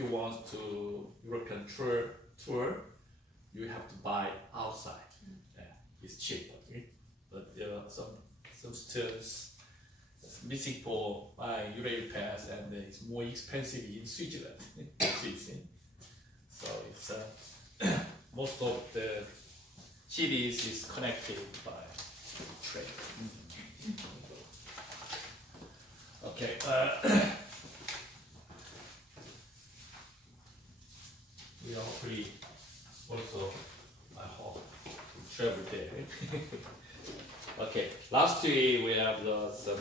you want to European tour, you have to buy outside. Yeah, it's cheap, okay? But there are some students missing for my Euro pass, and it's more expensive in Switzerland. So it's most of the cities is connected by train. Okay. We are hopefully also, I hope, travel there. Okay, last week we have some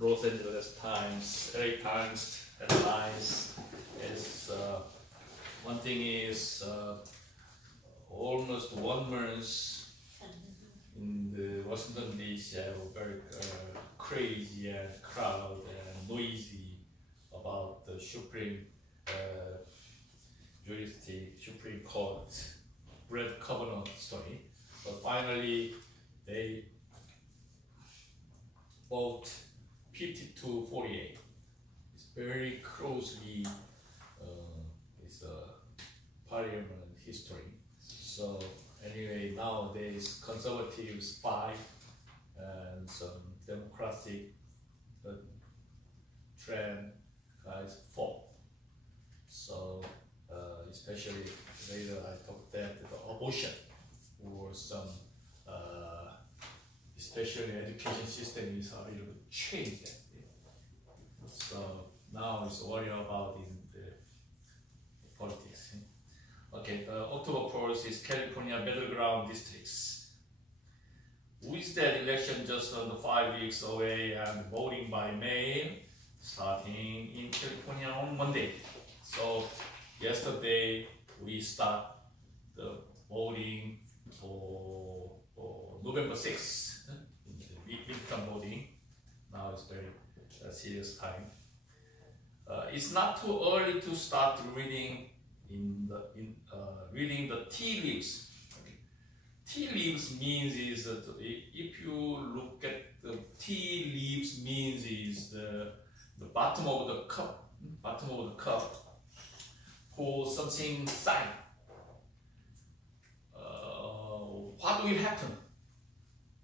Los Angeles Times, LA Times headlines. One thing is almost 1 month in the Washington DC have a very crazy and crowd and noisy about the Supreme Supreme Court Brett Kavanaugh story. But finally they vote 50-48. It's very closely it's a parliament history. So anyway, nowadays conservatives 5 and some democratic trend guys 4. So especially later I talked that the abortion or some especially education system is a little bit changed. So now it's worry about in the politics. Okay, October 1st is California battleground districts. With that election just under 5 weeks away and voting by mail starting in California on Monday. So yesterday we start the voting for November 6th, midterm voting. Now it's very serious time. It's not too early to start reading reading the tea leaves. Okay. Tea leaves means is that if you look at the tea leaves means is the bottom of the cup, for something sign. What will happen?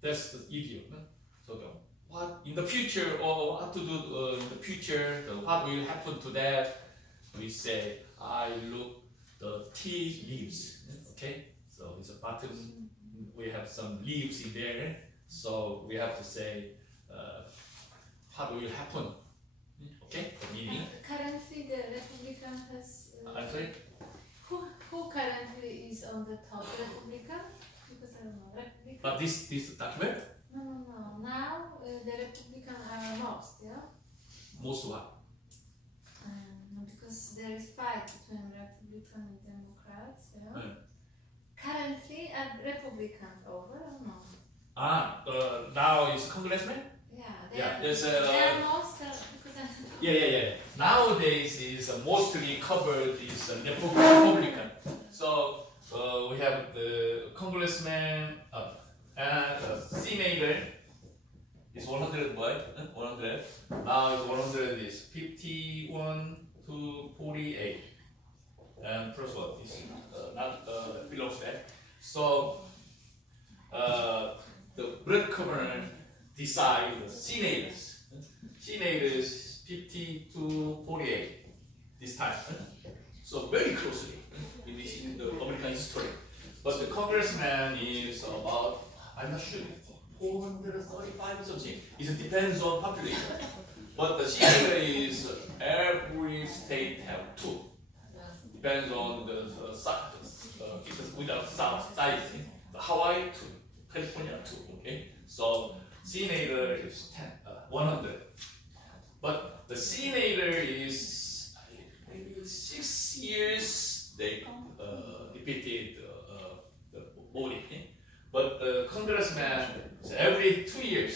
That's the idiom. So what in the future, or what to do in the future? What will happen to that? We say, I look the tea leaves. Okay, so it's a button. We have some leaves in there. So we have to say, what will happen? Okay, the meaning. Currently, the Republican has. I'm sorry. Who currently is on the top? Republican? Because I don't know. Republican. But this document? No. Now the Republican are most, yeah. Most what? Because there is fight between Republican and Democrats, yeah. Currently, are Republicans over or no? Now is congressman? Yeah, there's they are most because yeah. Nowadays is mostly covered is Republican. So we have the congressman and senator is 100 what? 100. Now it's 100 is 51 to 48. And plus what is not below that. So the Brett Kavanaugh decide the senators. Senators 50 to 48 this time. So very closely in the American history. But the congressman is about, I'm not sure, 435 or something. It depends on population. But the senator is every state have 2. Depends on the size, without size. The Hawaii 2, California 2. Okay, so senator is 100. But the senator is maybe 6 years they repeated the voting. But the congressman is every 2 years.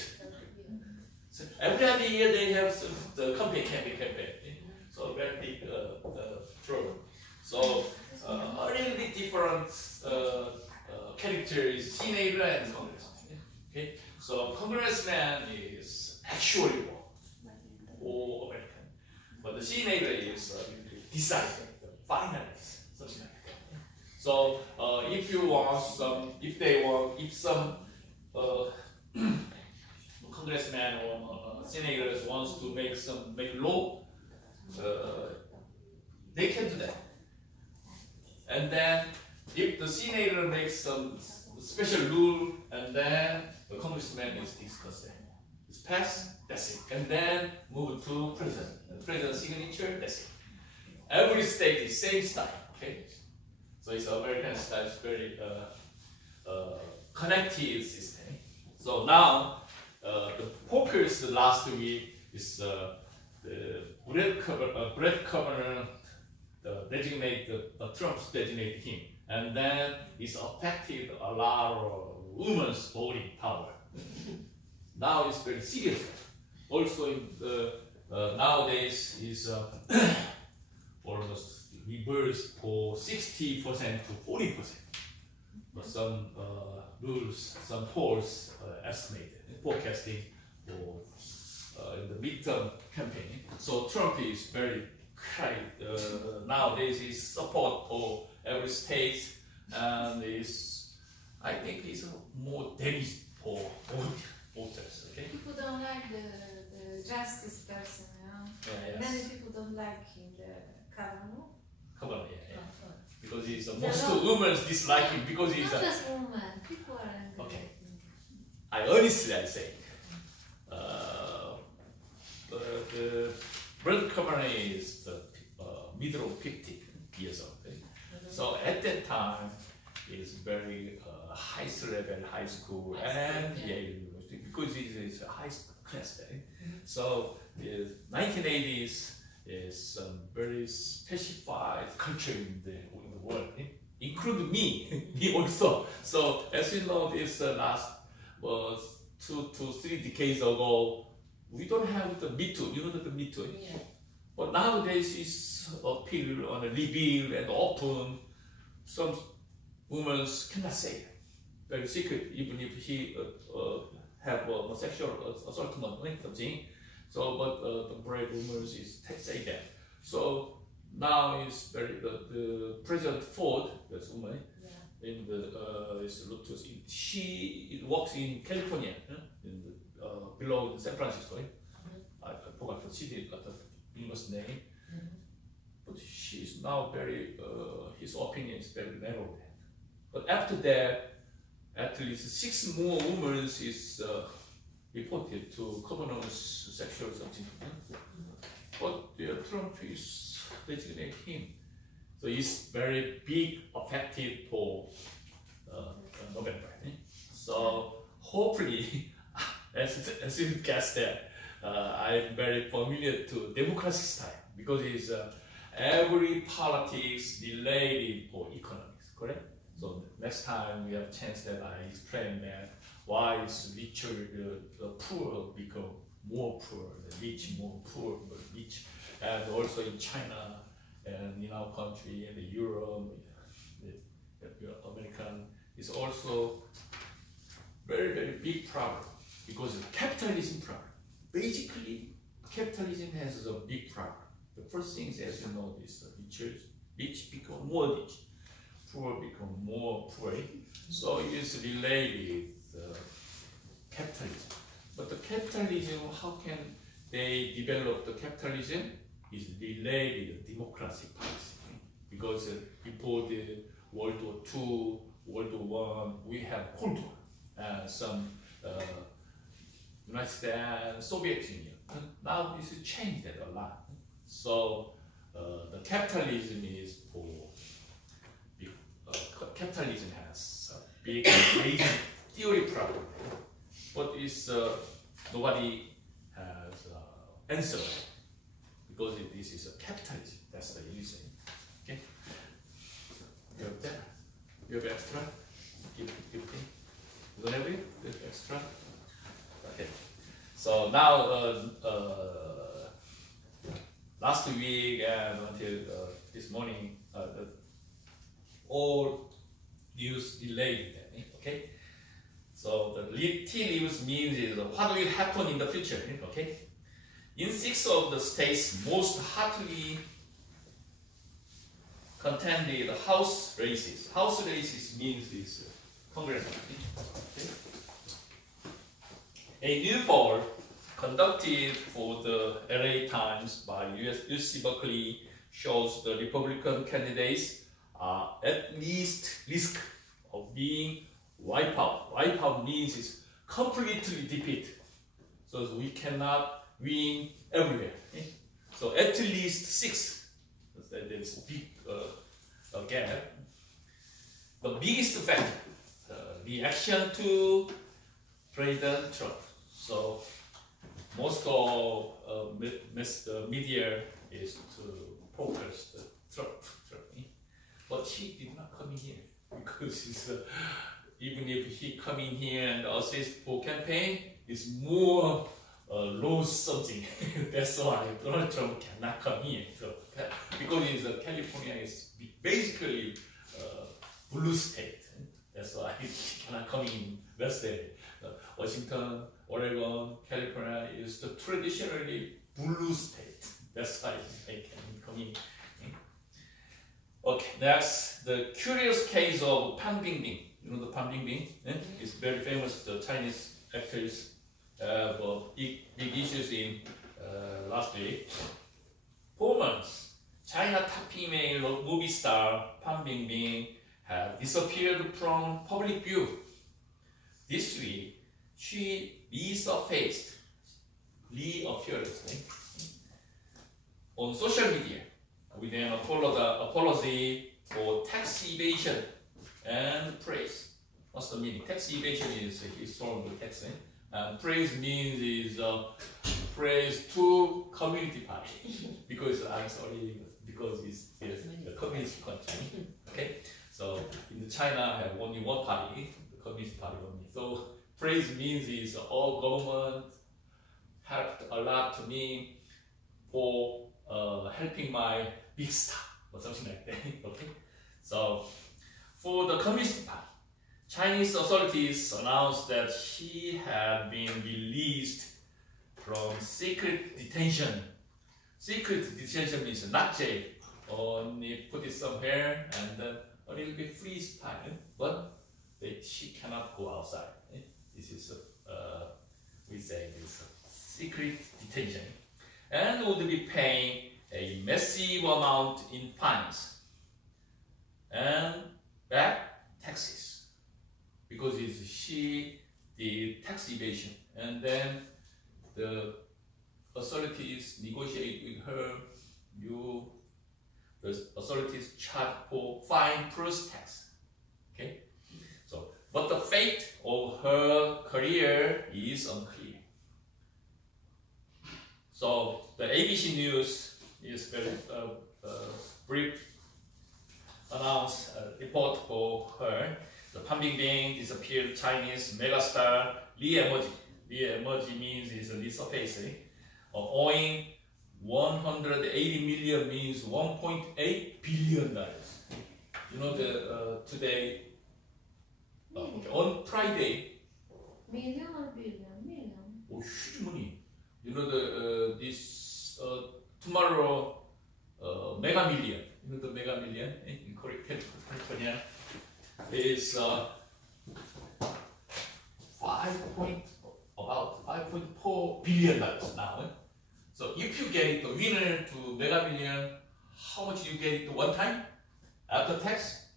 So every other year they have the campaign. So very big trouble. So a little bit different character is senator and congressman. Okay, so congressman is actually for American, but the senator is deciding, binaries, something like that. So if you want some, if some congressman or senators wants to make law, they can do that. And then if the senator makes some special rule, and then the congressman is discussed it. It's passed, that's it. And then move to president. The president's signature, that's it. Every state is same style, okay? So it's American style, it's very connected system. So now the focus last week is the Brett Kavanaugh Trump's designate him, and then it's affected a lot of women's voting power. Now it's very serious. Also, in the, nowadays is almost reversed for 60% to 40%. But some rules, some polls estimated forecasting for in the midterm campaign. So Trump is very high nowadays. His support for every state, and is, I think, is more damage for voters. Okay. People don't like the justice person, you know. Yeah, yes. Many people don't like him, the Kavanaugh. Kavanaugh, yeah. Because he's most women dislike him because he's not just women. People are angry. Okay. I honestly say, the Brett Kavanaugh is the middle of 50 years old. Okay? So at that time, he's very high level, high school, and Yale University, because he's a high class. So the 1980s is a very specified culture in the world, including me also. So as you know, this last 2 to 3 decades ago, we don't have the Me Too. You know the Me Too? Yeah. But nowadays it's appeal on a reveal and open. Some women cannot say it. Very secret, even if he have a sexual assaultment or something. So, but the brave women is say that. So now is very the President Ford, that's woman, in the is Lotus. She works in California, in the, below San Francisco. I forgot the city, the famous name. But she's now very, his opinion is very narrow. But after that, at least 6 more women is reported to Kavanaugh's sexual something. But Trump is designated him. So it's very big affected for November. So hopefully, as you guessed that, I'm very familiar to democracy style because it's every politics related for economics, correct? So next time we have a chance that I explain that why is richer, the poor become more poor, the rich more poor, but rich, and also in China and in our country and Europe, the American is also very, very big problem because of capitalism problem. Basically, capitalism has a big problem. The first thing is, as you know, is rich become more rich, poor become more poor. So it is related capitalism. But the capitalism, how can they develop the capitalism? Is related to democracy policy. Because before the World War II, World War I, we have Cold War, and some United States and Soviet Union. Now this has changed that a lot. So the capitalism is for capitalism has a big basic theory problem, but it's nobody has answer because this is a capitalism. That's the reason. Okay. You have that. You have extra. Give me. You don't have it. You have extra. Okay. So now last week and until this morning, all news delayed. Okay. So the tea leaves means is what will happen in the future. Okay. In 6 of the states most hotly contended house races. House races means this congressman. Okay. A new poll conducted for the LA Times by UC Berkeley shows the Republican candidates are at least risk of being wiped out. Wipe out means is completely defeat. So we cannot win everywhere. Okay? So at least 6. There is a big gap. The biggest factor, reaction to President Trump. So most of the media is to focus the Trump. But he did not come in here because it's, even if he come in here and assist for campaign, it's more lose something. That's why Donald Trump cannot come here. So, because California is basically blue state. That's why he cannot come in West area. Washington, Oregon, California is the traditionally blue state. That's why they can come in. Okay, next, the curious case of Pan Bingbing. You know the Pan Bingbing? It's very famous, the Chinese actress. Big issues in last week. 4 months, China top female movie star Pan Bingbing have disappeared from public view. This week, she resurfaced, reappeared on social media with an apology for tax evasion and praise. What's the meaning? Tax evasion is he's throwing the tax in. Praise means is praise to community party because I'm sorry because it's a communist country. Okay, so in China have only one party, the communist party only. So praise means is all government helped a lot to me for helping my big star or something like that. Okay, so for the communist party, Chinese authorities announced that she had been released from secret detention. Secret detention means not jail, only put it somewhere and then a little bit freeze time, but she cannot go outside. This is we say this secret detention, and would be paying a massive amount in fines and back taxes. Because she did tax evasion, and then the authorities negotiate with her. The authorities charge for fine plus tax. Okay, so but the fate of her career is unclear. So the ABC News is very brief announce report for her. The Pan Bingbing disappeared Chinese megastar re-emerge. Re-emerge means is resurfacing. Owing 180 million means 1.8 billion dollars. You know the today on Friday. Million or billion? Million. Oh, huge money. You know the this tomorrow mega million. You know the mega million in California. Is about $5.4 billion now. So if you get it the winner to Mega Million, how much you get it to one time? After tax?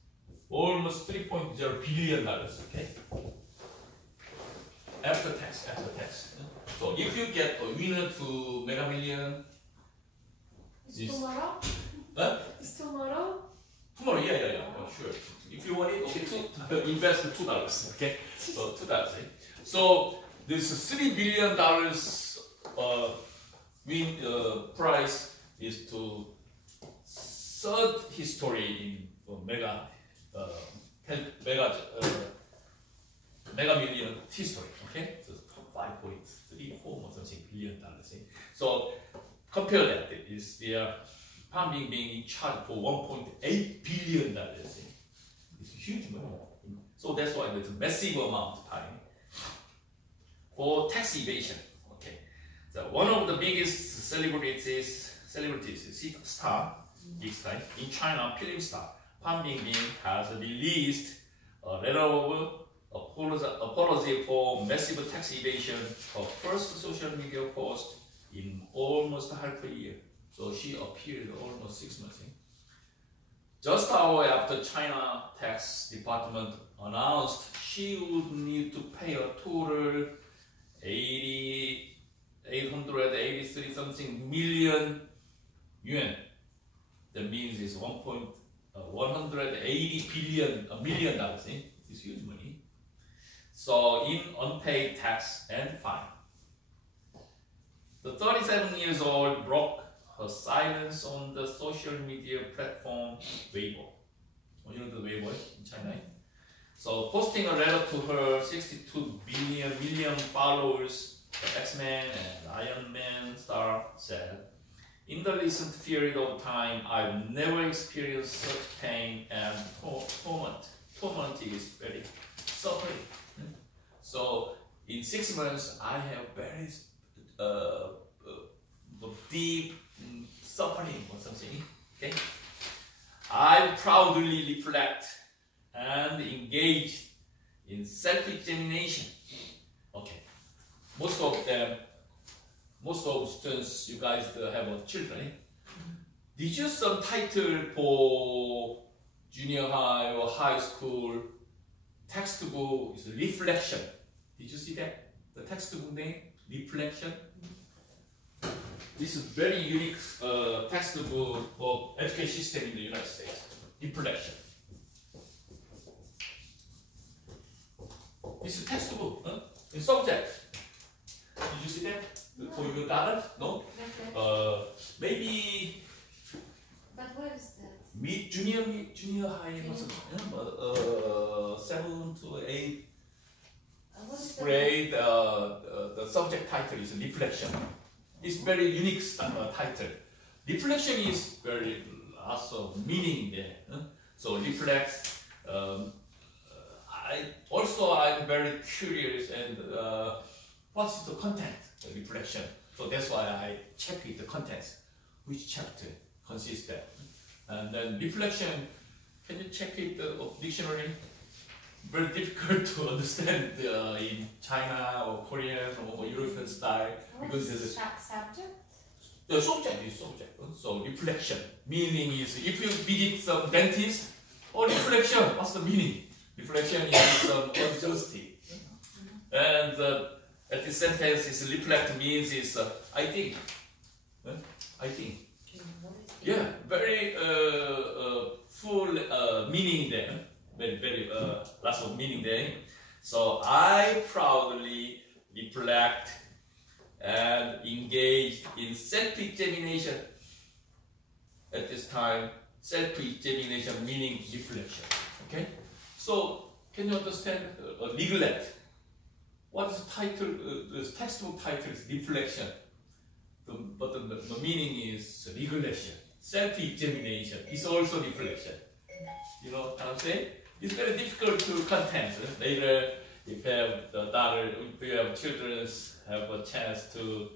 Almost $3.0 billion. Okay? After tax. So if you get a winner to Mega Million, it's tomorrow? Huh? It's tomorrow? Tomorrow, yeah. Oh, sure. If you want it, okay, invest $2. Okay, so $2. So this $3 billion win price is to third history in mega million history. Okay, so 5.34 or something billion dollars. So compare that is their Pan Bingbing being in charge for $1.8 billion. It's huge money. So that's why there's a massive amount of time for tax evasion. Okay, so one of the biggest celebrities star This time, in China, film star Fan Bingbing has released a letter of apology for massive tax evasion, her first social media post in almost half a year. So she appeared almost 6 months. Just hours after China tax department announced she would need to pay a total 883 something million yuan. That means it's 180 million dollars. It's huge money. So in unpaid tax and fine. The 37 years old broke her silence on the social media platform Weibo. You know the Weibo in China? So posting a letter to her 62 million followers, the X-Men and Iron Man star said, "In the recent period of time, I've never experienced such pain and torment. Torment is very suffering. So in 6 months, I have very deep suffering or something. Okay, I proudly reflect and engage in self-examination." Okay, most of students, you guys have children. Did you some title for junior high or high school textbook is reflection? Did you see that? The textbook name, reflection. This is very unique textbook for education system in the United States. Reflection. This is textbook, in subject. Did you see that? No. For your daughter? No? Maybe. But what is that? Junior high, 7 to 8 grade. The subject title is reflection. It's very unique title. Reflection is very lots of meaning there. So reflect. I'm very curious and what's the content of reflection. So that's why I check the contents, which chapter consists of. And then reflection, can you check it dictionary? Very difficult to understand in China or Korean or European style because there's a subject. The subject is subject. So reflection meaning is if you visit some dentist or reflection, what's the meaning? Reflection is some unjustly. And at the sentence is reflect means is I think. I think. Yeah, very full meaning there. Very lots of meaning there. So I proudly reflect and engage in self-examination. At this time, self-examination meaning reflection. Okay. So can you understand neglect? What is the title? The textbook title is reflection. But the meaning is regulation. Self-examination is also reflection. You know what I'm saying? It's very difficult to content. Later, if you have the daughter, if you have children, have a chance to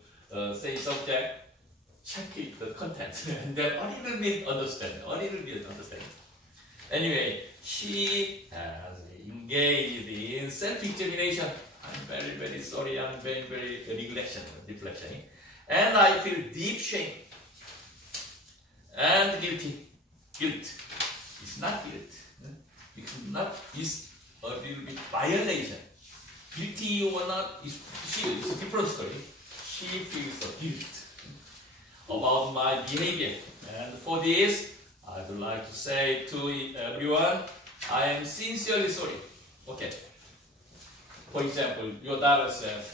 say subject, check it, the content, and then a little bit understand. Anyway, she has engaged in self-examination. I'm very, very sorry. I'm very, very reflection. And I feel deep shame and guilty. Guilt. It's not guilt. It's a little bit violation. Guilty or not, it's a different story. She feels guilt about my behavior. And for this, I would like to say to everyone, I am sincerely sorry. Okay. For example, your daughter says,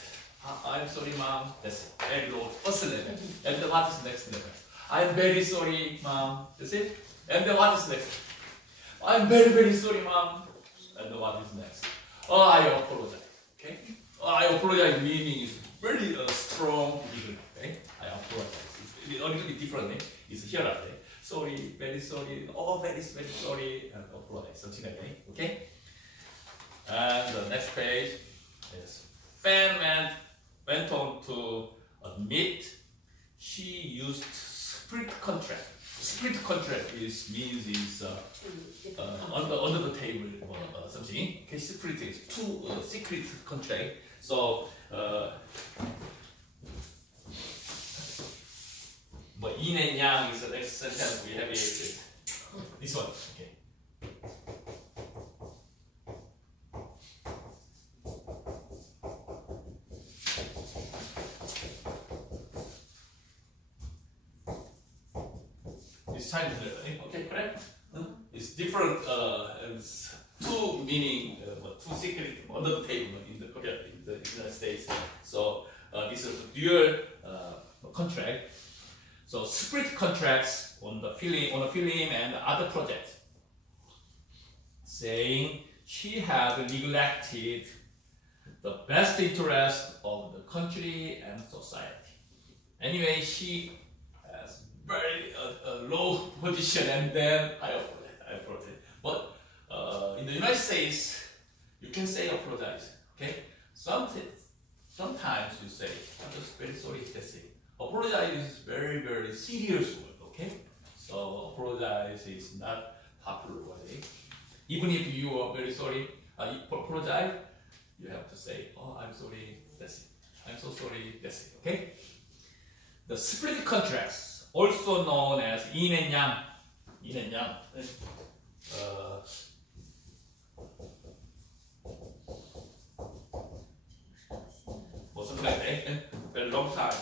"I'm sorry, mom." That's very low, first level. And then what is next level? "I'm very sorry, mom." That's it. And then what is next? "I'm very, very sorry, mom." And then what is next? "Oh, I apologize." Okay. I apologize meaning is very strong. Okay. I apologize. It's a little bit different. It's here. Sorry, very sorry. Oh, very, very sorry. And apologize. Something like that. Okay. And the next page is Fan went on to admit she used split contract. split contract means under the table or something. Okay, split is two secret contract. So yin and yang is the next sentence we have here. This one. Okay. This Chinese letter, okay, correct? It's different. It's two meaning, two secret under the table in the Korea, in the United States. So this is a dual contract. So split contracts on the film, and other projects, saying she had neglected the best interest of the country and society. Anyway, she has very low position, and then I apologize. But in the United States, you can say apologize. Okay, sometimes you say, I'm just very sorry. That's it. Apologize is very, very serious word, okay? So apologize is not popular word. Even if you are very sorry, apologize, you have to say, oh, I'm sorry, that's it. I'm so sorry, that's it, okay? The split contracts, also known as yin and yang. Yin and yang. Something like that, very long time.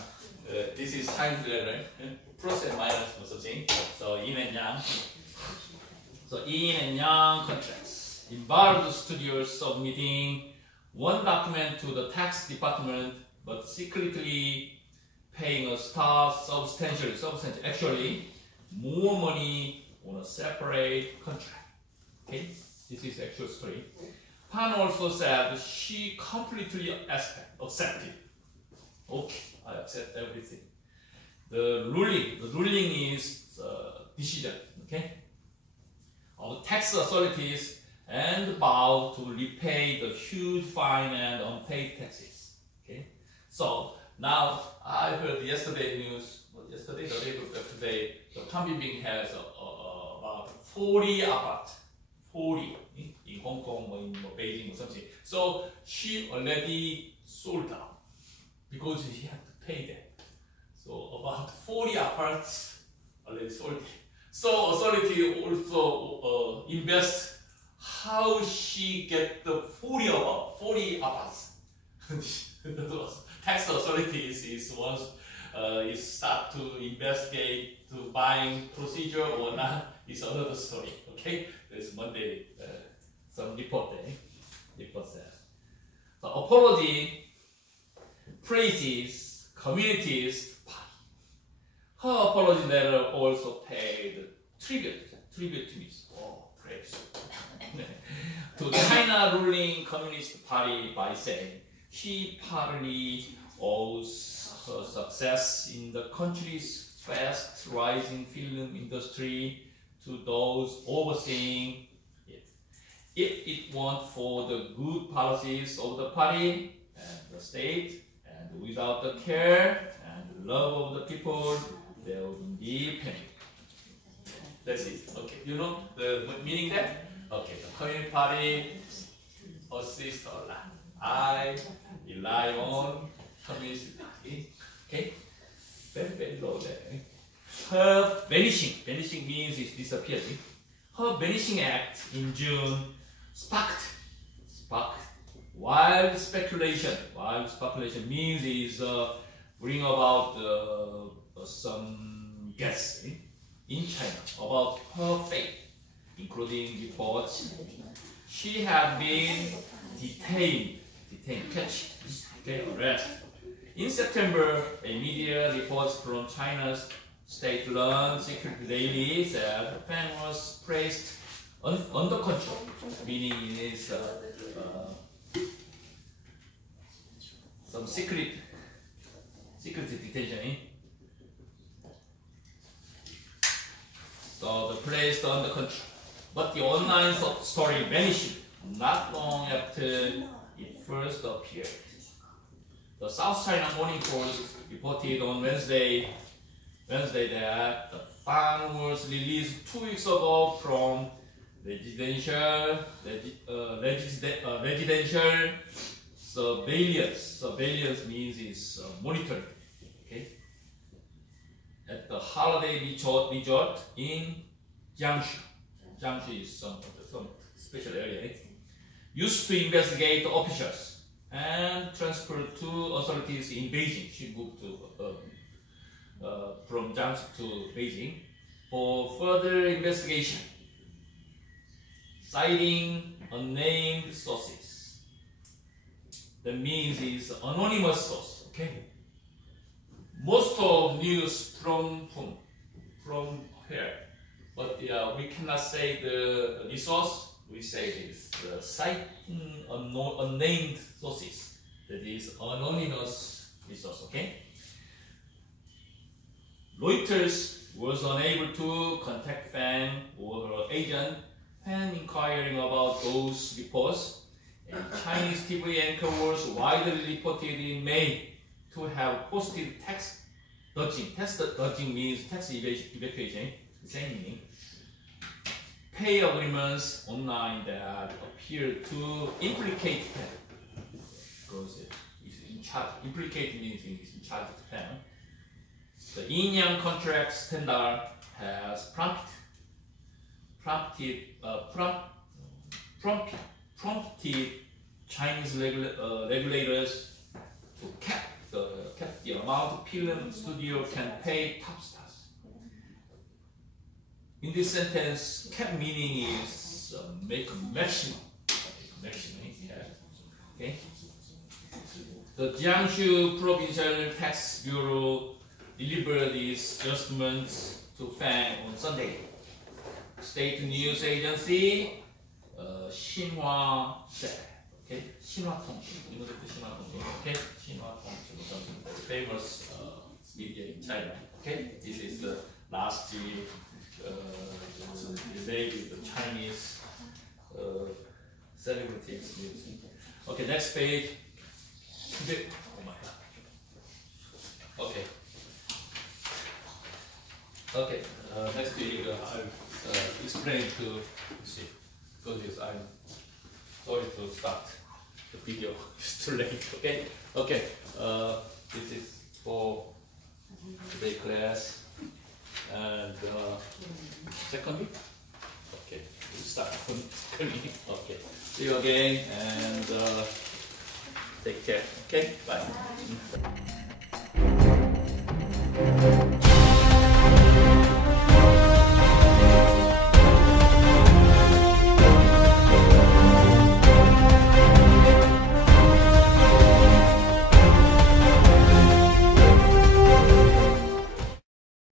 This is Chinese letter, plus and minus or something. So yin and yang. So yin and yang contracts involve the studios submitting one document to the tax department, but secretly paying a substantially, actually more money on a separate contract. Okay, this is actual story. Han also said she completely accepted. Okay, I accept everything. The ruling is decision, okay, of tax authorities, and vow to repay the huge fine and unpaid taxes. Okay, so now I heard yesterday news, the day before today, the Pambibing has about 40 apartments, 40 in Hong Kong or in Beijing or something. So she already sold out because she had to pay them. So about 40 apartments already sold. So authority also invest how she get the 40 apartments. Tax authorities is once is start to investigate to buying procedure or not is another story. Okay, there's Monday some report there. Report says. So apology praises communities party. Her apology letter also paid tribute to me. Oh, praise. To China ruling Communist Party by saying she partly owes her success in the country's fast rising film industry to those overseeing it. If it weren't for the good policies of the party and the state, and without the care and love of the people, there wouldn't be pain. That's it. Okay, you know the meaning there? Okay, the Communist Party assists a lot. I rely on Communist Party. Okay, very low there. Her vanishing means it's disappearing. Her vanishing act in June sparked wild speculation. Wild speculation means is bring about some guess in China about her fate, including reports she had been detained, catch, arrested. In September, a media reports from China's state-run secret daily said Fan was placed under control, meaning it is some secret detention. So the placed under control. But the online story vanished not long after it first appeared. The South China Morning Post reported on Wednesday that the ban was released 2 weeks ago from residential surveillance. Surveillance means is monitoring. Okay. At the holiday resort in Jiangsu. Jiangsu is some special area. Used to investigate officials and transferred to authorities in Beijing. She moved to from Jiangsu to Beijing for further investigation, citing unnamed sources. That means it's anonymous source. Okay. Most of news from whom? From here. But we cannot say the resource. We say it's citing unnamed sources. That is anonymous resource. Okay. Reuters was unable to contact Fan or her agent when inquiring about those reports. A Chinese TV anchor was widely reported in May to have posted tax dodging. Tax dodging means tax evasion, the same meaning. Pay agreements online that appear to implicate Fan, because it's in charge. Implicate means it's in charge of Fan. The yin-yang contract standard has prompted Chinese regulators to cap the amount of film studio can pay top stars. In this sentence, cap meaning is make a maximum. Okay. The Jiangsu Provincial Tax Bureau delivered these adjustments to Fan on Sunday. State news agency Xinhua said, okay, Xinhua-통신, you know the Xinhua-통신, okay, Xinhua-통신, famous media in China, okay. This is the last debate with the Chinese celebrities news. Okay, next page. Oh my God. Okay. Okay, next week I'll explain to see, because I'm sorry to start the video, it's too late, okay? Okay, this is for today class, and second week? Okay, we'll start from second week, okay. See you again, and take care, okay? Bye.